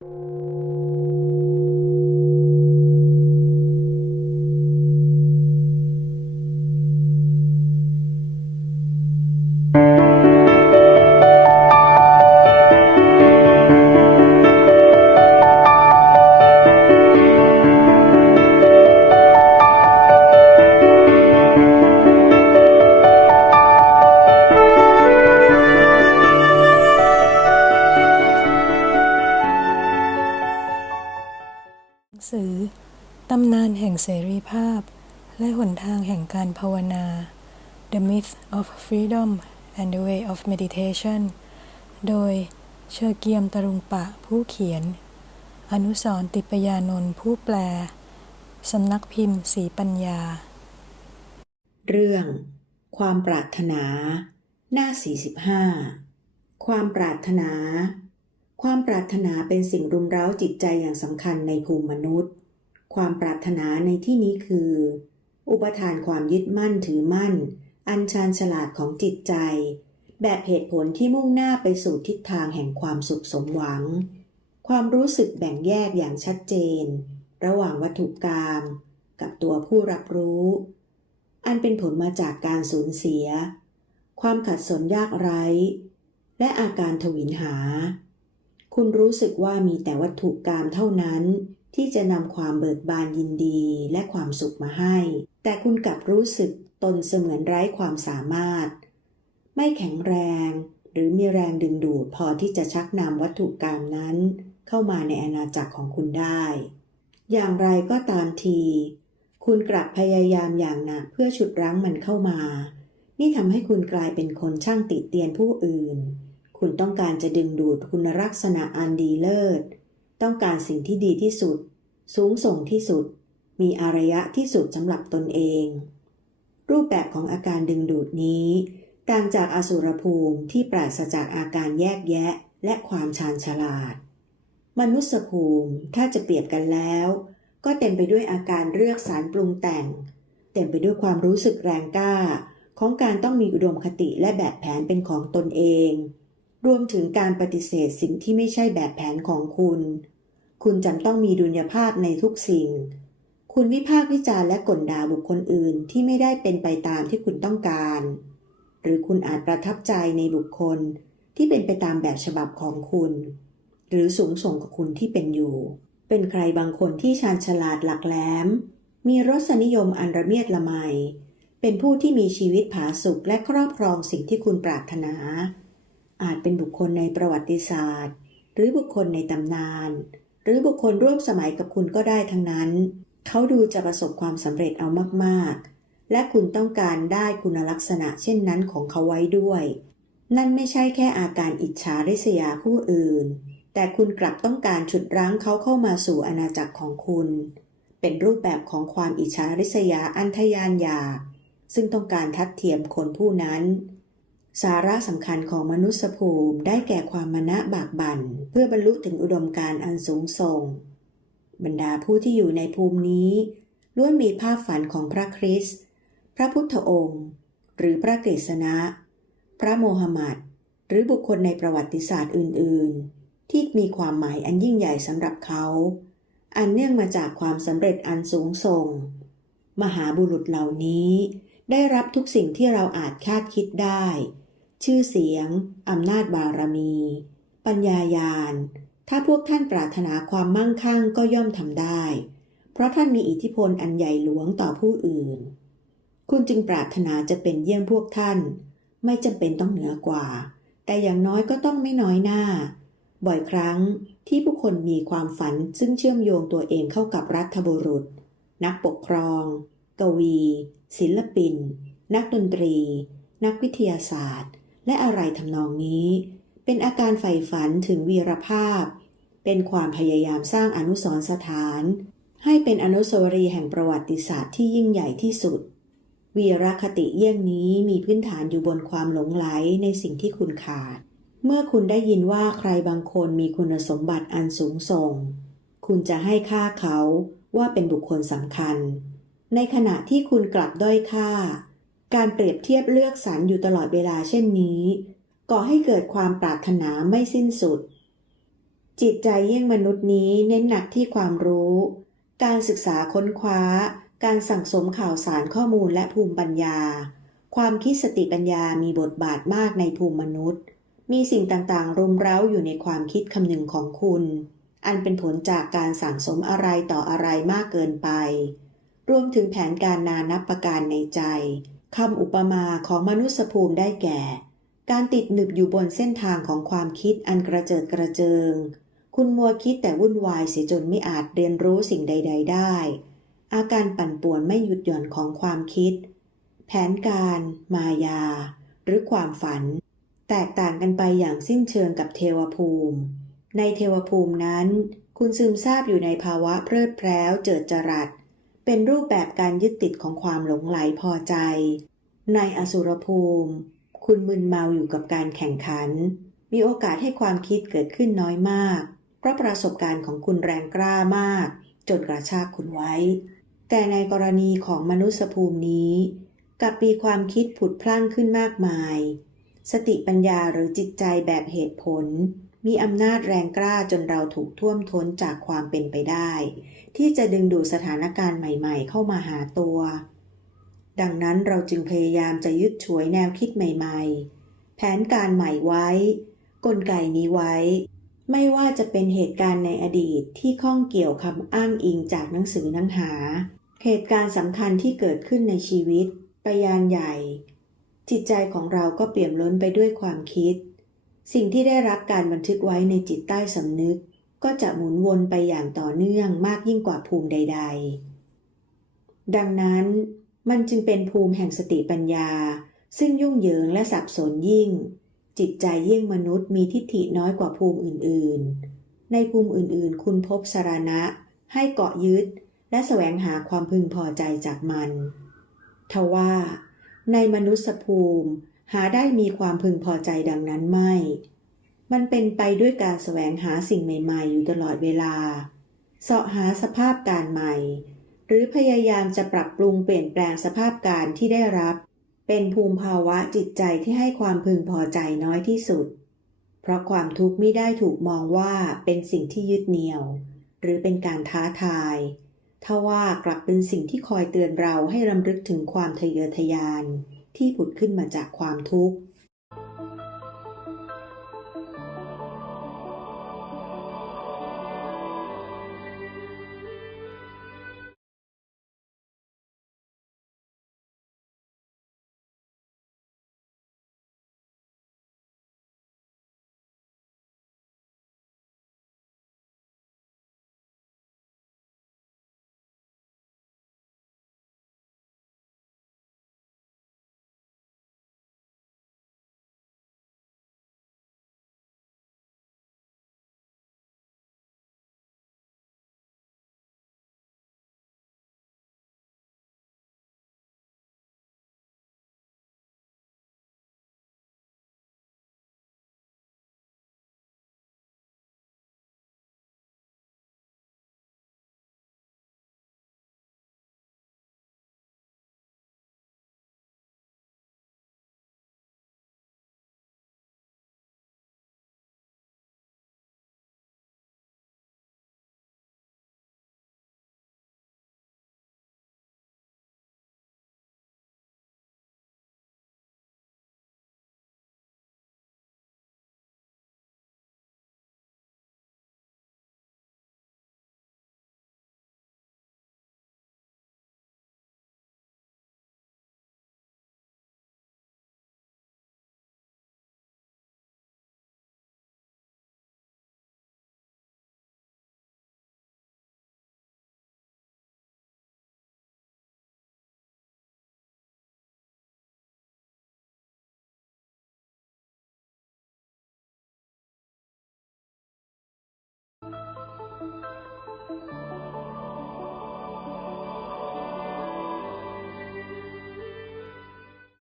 ห และหนทางแห่งการภาวนา The Myth of Freedom and the Way of Meditation โดยเชอเกียมตรุงปะผู้เขียน อนุสรติปยานนท์ผู้แปล สำนักพิมพ์สีปัญญา เรื่อง ความปรารถนา หน้า 45 ความปรารถนา ความปรารถนาเป็นสิ่งรุมเร้าจิตใจอย่างสำคัญในภูมิมนุษย์ ความปรารถนาในที่นี้คือ อุปทานความยึดมั่นถือมั่น อันชาญฉลาดของจิตใจ แบบเหตุผลที่มุ่งหน้าไปสู่ทิศทางแห่งความสุขสมหวัง ความรู้สึกแบ่งแยกอย่างชัดเจน ระหว่างวัตถุกรรมกับตัวผู้รับรู้ อันเป็นผลมาจากการสูญเสีย ความขัดสนยากไร้ และอาการทวินหา คุณรู้สึกว่ามีแต่วัตถุกรรมเท่านั้น ที่จะนำความเบิกบานยินดีและความสุขมาให้ แต่คุณกลับรู้สึกตนเสมือนไร้ความสามารถ ไม่แข็งแรง หรือมีแรงดึงดูดพอที่จะชักนำวัตถุกรรมนั้น เข้ามาในอาณาจักรของคุณได้ อย่างไรก็ตามที คุณกลับพยายามอย่างหนักเพื่อฉุดรั้งมันเข้ามา นี่ทำให้คุณกลายเป็นคนช่างติเตียนผู้อื่น คุณต้องการจะดึงดูดคุณลักษณะอันดีเลิศ ต้องการสิ่งที่ดีที่สุด สูงส่งที่สุด มีอารยะที่สุดสำหรับตนเอง รูปแบบของอาการดึงดูดนี้ ต่างจากอสุรภูมิที่ปราศจากอาการแยกแยะและความชาญฉลาด มนุษยภูมิถ้าจะเปรียบกันแล้ว ก็เต็มไปด้วยอาการเลือกสารปรุงแต่ง เต็มไปด้วยความรู้สึกแรงกล้า ของการต้องมีอุดมคติและแบบแผนเป็นของตนเอง รวมถึงการปฏิเสธสิ่งที่ไม่ใช่แบบแผนของคุณ คุณจำต้องมีดุลยภาพในทุกสิ่ง คุณวิพากษ์วิจารณ์และกลด่าบุคคลอื่นที่ไม่ได้เป็นไปตามที่คุณต้องการ หรือคุณอาจประทับใจในบุคคลที่เป็นไปตามแบบฉบับของคุณ หรือสูงส่งกับคุณที่เป็นอยู่ เป็นใครบางคนที่ชาญฉลาดหลักแหลม มีรสนิยมอันระเมียดละไม เป็นผู้ที่มีชีวิตผาสุกและครอบครองสิ่งที่คุณปรารถนา อาจเป็นบุคคลในประวัติศาสตร์ หรือบุคคลในตำนาน หรือบุคคลร่วมสมัยกับคุณก็ได้ทั้งนั้น เขาดูจะประสบความสำเร็จเอามากๆ และคุณต้องการได้คุณลักษณะเช่นนั้นของเขาไว้ด้วย นั่นไม่ใช่แค่อาการอิจฉาริษยาผู้อื่น แต่คุณกลับต้องการฉุดรั้งเขาเข้ามาสู่อาณาจักรของคุณ เป็นรูปแบบของความอิจฉาริษยาอันทยานอยากซึ่งต้องการทัดเทียมคนผู้นั้น สาระสำคัญของมนุษยภูมิได้แก่ความมณะบากบั่นเพื่อบรรลุถึงอุดมการณ์อันสูงส่ง บรรดาผู้ที่อยู่ในภูมินี้ล้วนมีภาพฝันของพระคริสต์พระพุทธองค์ หรือพระกฤษณะ พระโมฮัมหมัด หรือบุคคลในประวัติศาสตร์อื่น ๆ ที่มีความหมายอันยิ่งใหญ่สำหรับเขา อันเนื่องมาจากความสำเร็จอันสูงส่ง มหาบุรุษเหล่านี้ได้รับทุกสิ่งที่เราอาจคาดคิดได้ ชื่อเสียง อำนาจบารมี ปัญญายาณ ถ้าพวกท่านปรารถนาความมั่งคั่งก็ย่อมทำได้ เพราะท่านมีอิทธิพลอันใหญ่หลวงต่อผู้อื่น คุณจึงปรารถนาจะเป็นเยี่ยมพวกท่าน ไม่จำเป็นต้องเหนือกว่า แต่อย่างน้อยก็ต้องไม่น้อยหน้า บ่อยครั้งที่ผู้คนมีความฝันซึ่งเชื่อมโยงตัวเองเข้ากับรัฐบุรุษ นักปกครอง กวี ศิลปิน นักดนตรี นักวิทยาศาสตร์ และอะไรทำนองนี้ เป็นอาการใฝ่ฝันถึงวีรภาพ เป็นความพยายามสร้างอนุสรณ์สถาน ให้เป็นอนุสาวรีย์แห่งประวัติศาสตร์ที่ยิ่งใหญ่ที่สุด วีรคติเยี่ยงนี้มีพื้นฐานอยู่บนความหลงไหลในสิ่งที่คุณขาด เมื่อคุณได้ยินว่าใครบางคนมีคุณสมบัติอันสูงส่ง คุณจะให้ค่าเขาว่าเป็นบุคคลสำคัญ ในขณะที่คุณกลับด้อยค่า การเปรียบเทียบเลือกสรรอยู่ตลอดเวลาเช่นนี้ ก่อให้เกิดความปรารถนาไม่สิ้นสุด จิตใจเยี่ยงมนุษย์นี้เน้นหนักที่ความรู้ การศึกษาค้นคว้า การสั่งสมข่าวสารข้อมูลและภูมิปัญญา ความคิดสติปัญญามีบทบาทมากในภูมิมนุษย์ มีสิ่งต่างๆ รุมเร้าอยู่ในความคิดคำนึงของคุณ อันเป็นผลจากการสั่งสมอะไรต่ออะไรมากเกินไป รวมถึงแผนการนานับประการในใจ คำอุปมาของมนุษยภูมิได้แก่ การติดหนึบอยู่บนเส้นทางของความคิดอันกระเจิดกระเจิง คุณมัวคิดแต่วุ่นวายเสียจนไม่อาจเรียนรู้สิ่งใด ๆ ได้ อาการปั่นป่วนไม่หยุดหย่อนของความคิด แผนการ มายา หรือความฝัน แตกต่างกันไปอย่างสิ้นเชิงกับเทวภูมิ ในเทวภูมินั้น คุณซึมซาบอยู่ในภาวะเพลิดเพล้วเจิดจรัส เป็นรูปแบบการยึดติดของความหลงไหลพอใจ ในอสุรภูมิ คุณมึนเมาอยู่กับการแข่งขัน มีโอกาสให้ความคิดเกิดขึ้นน้อยมาก เพราะประสบการณ์ของคุณแรงกล้ามาก จนกระชากคุณไว้ แต่ในกรณีของมนุษยภูมินี้กับมีความคิดผุดพล่านขึ้นมากมาย สติปัญญาหรือจิตใจแบบเหตุผล มีอำนาจแรงกล้าจนเราถูกท่วมท้นจากความเป็นไปได้ ที่จะดึงดูดสถานการณ์ใหม่ๆ เข้ามาหาตัว ดังนั้นเราจึงพยายามจะยึดฉวยแนวคิดใหม่ๆ แผนการใหม่ไว้ กลไกนี้ไว้ ไม่ว่าจะเป็นเหตุการณ์ในอดีตที่ข้องเกี่ยวคำอ้างอิงจากหนังสือหนังหา เหตุการณ์สำคัญที่เกิดขึ้นในชีวิตปยานใหญ่ จิตใจของเราก็เปี่ยมล้นไปด้วยความคิด สิ่งที่ได้รับการบันทึกไว้ในจิตใต้สำนึก ก็จะหมุนวนไปอย่างต่อเนื่องมากยิ่งกว่าภูมิใด ๆ ดังนั้นมันจึงเป็นภูมิแห่งสติปัญญา ซึ่งยุ่งเหยิงและสับสนยิ่ง จิตใจเยี่ยงมนุษย์มีทิฏฐิน้อยกว่าภูมิอื่น ๆ ในภูมิอื่นๆ คุณพบสารณะ ให้เกาะยึด และแสวงหาความพึงพอใจจากมันทว่า ในมนุษยภูมิหาได้มีความพึงพอใจดังนั้นไม่ มันเป็นไปด้วยการแสวงหาสิ่งใหม่ ๆ อยู่ตลอดเวลา เสาะหาสภาพการใหม่ หรือพยายามจะปรับปรุงเปลี่ยนแปลงสภาพการที่ได้รับ เป็นภูมิภาวะจิตใจที่ให้ความพึงพอใจน้อยที่สุด เพราะความทุกข์ไม่ได้ถูกมองว่าเป็นสิ่งที่ยึดเหนี่ยว หรือเป็นการท้าทายทว่ากลับเป็นสิ่งที่คอยเตือนเราให้รำลึกถึงความทะเยอทะยานที่ผุดขึ้นมาจากความทุกข์ thank you